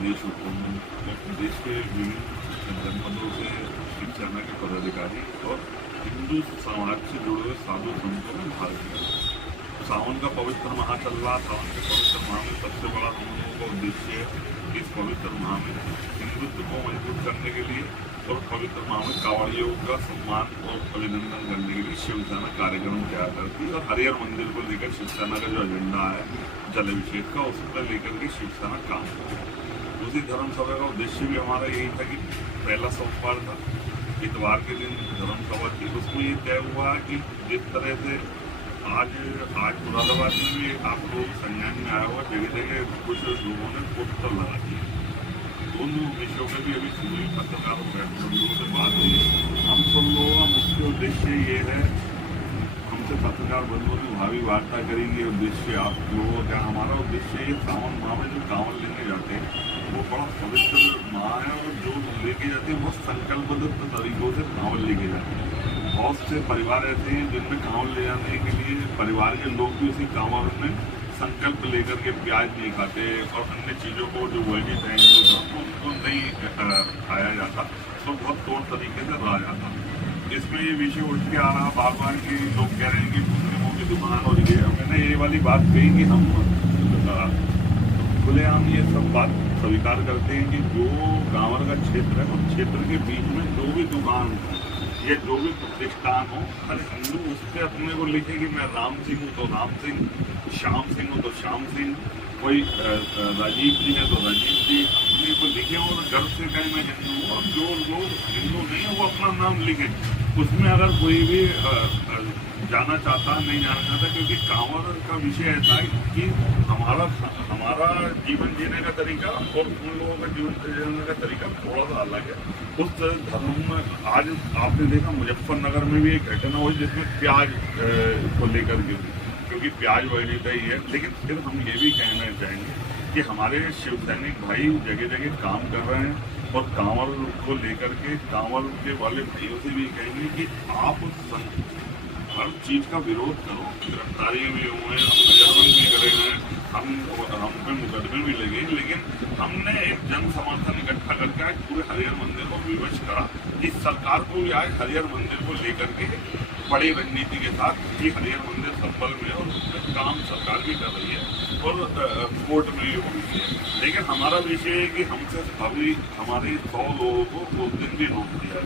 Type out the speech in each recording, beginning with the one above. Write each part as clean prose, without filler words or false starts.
प्रदेश प्रदेश के विभिन्न जनपदों से शिव सेना के पदाधिकारी और हिंदू समाज से जुड़े हुए साधु संतों ने भाग लिया। सावन का पवित्र माह चल रहा। सावन के पवित्र माह में सबसे बड़ा हम लोगों का उद्देश्य इस पवित्र माह में हिंदुत्व को मजबूत करने के लिए और पवित्र माह में कांवड़ियों का सम्मान और अभिनंदन करने के लिए शिवसेना कार्यक्रम तैयार करती है। और हरिहर मंदिर को लेकर शिवसेना का जो एजेंडा है जल अभिषेक का, उसको लेकर के शिवसेना काम करती है। उसी धर्म सभा का उद्देश्य भी हमारा यही था कि पहला सोमवार था, इतवार के दिन धर्म सभा थी, उसमें ये तय हुआ कि जिस तरह से आज मुरादाबाद में भी आप लोग संज्ञान में आया हुआ, जगह जगह कुछ लोगों ने पोस्टर लगा दिए। दोनों विषयों में भी अभी सुनी पत्रकारों से बात हुई। हम सब लोगों का मुख्य उद्देश्य ये है, हमसे पत्रकार बंधुओं ने भावी वार्ता करेंगे। उद्देश्य आप लोगों का, हमारा उद्देश्य ये सावन माह में जो कांवड़ लेने जाते हैं वो बड़ा पवित्र माह है और जो लेके जाते हैं वो संकल्पबद्ध तरीकों से कांवड़ लेके जाते हैं। बहुत से परिवार ऐसे हैं जिनमें कांवड़ ले जाने के लिए परिवार के लोग भी उसी कांवड़ में संकल्प लेकर के प्याज नहीं खाते और अन्य चीज़ों को जो वर्जित है उनको नहीं खाया जाता, तो बहुत तौर तरीके से रहा जाता। इसमें ये विषय उठ के आ रहा बार बार कि लोग कह रहे हैं कि मुस्लिमों की दुकान और ये, मैंने ये वाली बात कही कि हम खुलेआम ये सब बात स्वीकार करते हैं कि जो कांवड़ का क्षेत्र है उस क्षेत्र के बीच में जो भी दुकान या जो भी प्रतिष्ठान हो, हर हिंदू उस पर अपने को लिखे कि मैं राम सिंह हूँ तो राम सिंह, श्याम सिंह हूँ तो श्याम सिंह, कोई राजीव जी है तो राजीव जी, अपने को लिखे और गर्व से कहें मैं हिंदू हूँ। और जो लोग हिंदू नहीं है वो अपना नाम लिखे। उसमें अगर कोई भी जाना चाहता नहीं जाना चाहता, क्योंकि कांवड़ का विषय ऐसा है कि हमारा जीवन जीने का तरीका और उन लोगों का जीवन जीने का तरीका थोड़ा सा अलग है। उस धर्म में आज आपने देखा मुजफ्फरनगर में भी एक घटना हुई जिसमें प्याज को लेकर के, क्योंकि प्याज वैलिड ही है। लेकिन फिर हम ये भी कहना चाहेंगे कि हमारे शिव सैनिक भाई जगह जगह काम कर रहे हैं और कांवड़ को लेकर के कांवड़ के वाले भाइयों से भी कहेंगे कि आप हर चीज़ का विरोध करो। गिरफ्तारी भी हुए, हम नजरबंद भी करे गए, हम पे मुकदमे भी लगे, लेकिन हमने एक जन समर्थन इकट्ठा करके आज पूरे हरिहर मंदिर को विवश करा कि सरकार को भी आज हरिहर मंदिर को लेकर के बड़ी रणनीति के साथ कि हरिहर मंदिर संबल में और उसका काम सरकार भी कर रही है और कोर्ट में भी हो रही है। लेकिन हमारा विषय है कि हमसे अभी हमारे 100 लोगों को 2 दिन भी रोक दिया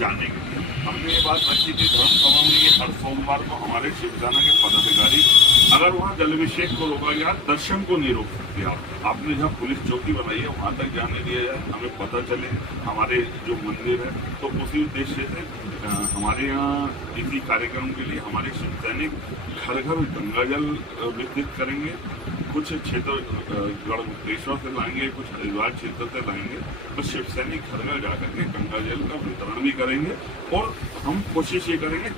जाने के लिए। हमने ये बात रखी थी धर्म सभा में कि हर सोमवार को हमारे शिवसेना के पदाधिकारी अगर वहाँ जलाभिषेक को रोका गया, दर्शन को नहीं रोक सकते। आपने जहाँ पुलिस चौकी बनाई है वहाँ तक जाने दिया जाए, हमें पता चले हमारे जो मंदिर है। तो उसी उद्देश्य से हमारे यहाँ इसी कार्यक्रम के लिए हमारे शिव सैनिक घर घर गंगा जल वितरित करेंगे। कुछ क्षेत्र गढ़मुक्तेश्वर से लाएंगे, कुछ हरिद्वार क्षेत्र से लाएंगे, तो शिव सैनिक घर घर जाकर के गंगा जल का वितरण भी करेंगे। और हम कोशिश ये करेंगे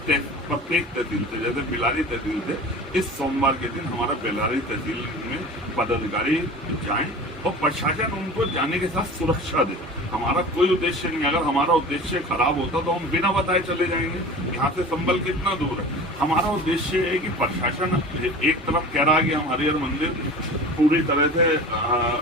प्रत्येक तहसील से, जैसे बिलारी तहसील से इस सोमवार के दिन हमारा बिलारी तहसील में पदाधिकारी जाएं और प्रशासन उनको जाने के साथ सुरक्षा दे। हमारा कोई उद्देश्य नहीं। अगर हमारा उद्देश्य खराब होता तो हम बिना बताए चले जाएंगे। यहाँ से संबल कितना दूर है। हमारा उद्देश्य है कि प्रशासन एक तरफ कह रहा है कि हम हरिहर मंदिर पूरी तरह से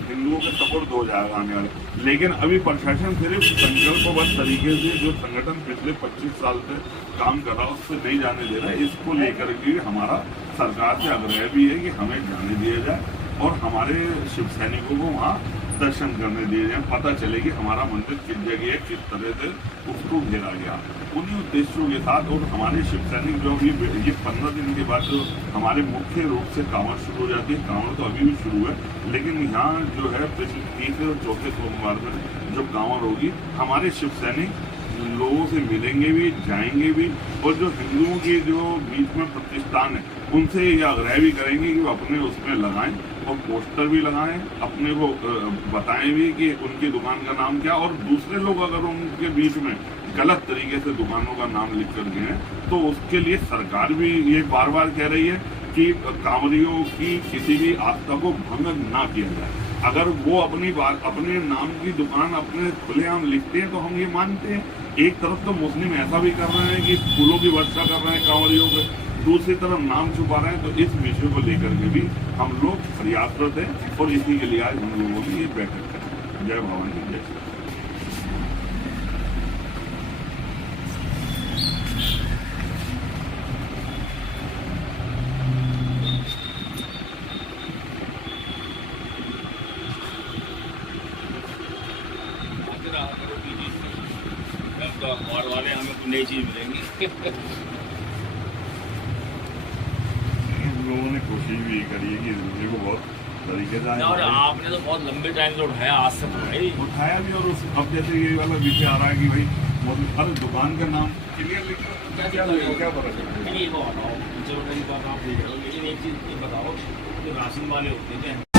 हिंदुओं के सपोर्ट हो जाएगा आने वाले, लेकिन अभी प्रशासन सिर्फ संकल्पबद्ध तरीके से जो संगठन पिछले 25 साल से काम कर रहा है उससे नहीं जाने दे रहा है। इसको लेकर के हमारा सरकार से आग्रह भी है कि हमें जाने दिया जाए और हमारे शिव सैनिकों को वहाँ दर्शन करने दिए जाए, पता चले कि हमारा मंदिर किस जगह है, किस तरह से उसको घेरा गया। उन्हीं उद्देश्यों के साथ और हमारे शिव सैनिक जो अभी ये 15 दिन के बाद जो हमारे मुख्य रूप से कांवड़ शुरू हो जाती है, कांवड़ तो अभी भी शुरू है, लेकिन यहाँ जो है पिछले 3 और 4 सोमवार में जो कांवड़ होगी, हमारे शिव सैनिक लोगों से मिलेंगे भी, जाएंगे भी। और जो हिंदुओं के जो बीच में प्रतिष्ठान है उनसे ये आग्रह भी करेंगे कि वो अपने उसमें लगाएं और पोस्टर भी लगाएं, अपने को बताएं भी कि उनकी दुकान का नाम क्या। और दूसरे लोग अगर उनके बीच में गलत तरीके से दुकानों का नाम लिख कर गए हैं तो उसके लिए सरकार भी ये बार बार कह रही है कि कांवड़ियों की किसी भी आस्था को भंग ना किया जाए। अगर वो अपने नाम की दुकान अपने खुलेआम लिखते हैं तो हम ये मानते हैं। एक तरफ तो मुस्लिम ऐसा भी कर रहे हैं कि फूलों की वर्षा कर रहे हैं कांवड़ियों पे, दूसरी तरफ नाम छुपा रहे हैं। तो इस विषय को लेकर के भी हम लोग प्रयासरत हैं और इसी के लिए आज हम लोगों ने ये बैठक करें। जय भवानी जय श्री राम। तो अखबार वाले हमें कुछ नई चीज मिलेंगी। हम लोगों ने कोशिश भी करी है कि इस मुद्दे को बहुत तरीके से और आपने तो बहुत लंबे टाइम से उठाया, आज से भाई उठाया भी। और अब जैसे ये वाला विषय आ रहा है कि भाई हर दुकान का नाम क्लियर लिखो, क्या फर्क है? ये बताओ, चलो मेरी बात आप ले जाओ, लेकिन एक चीज बताओ, जो राशन वाले होते हैं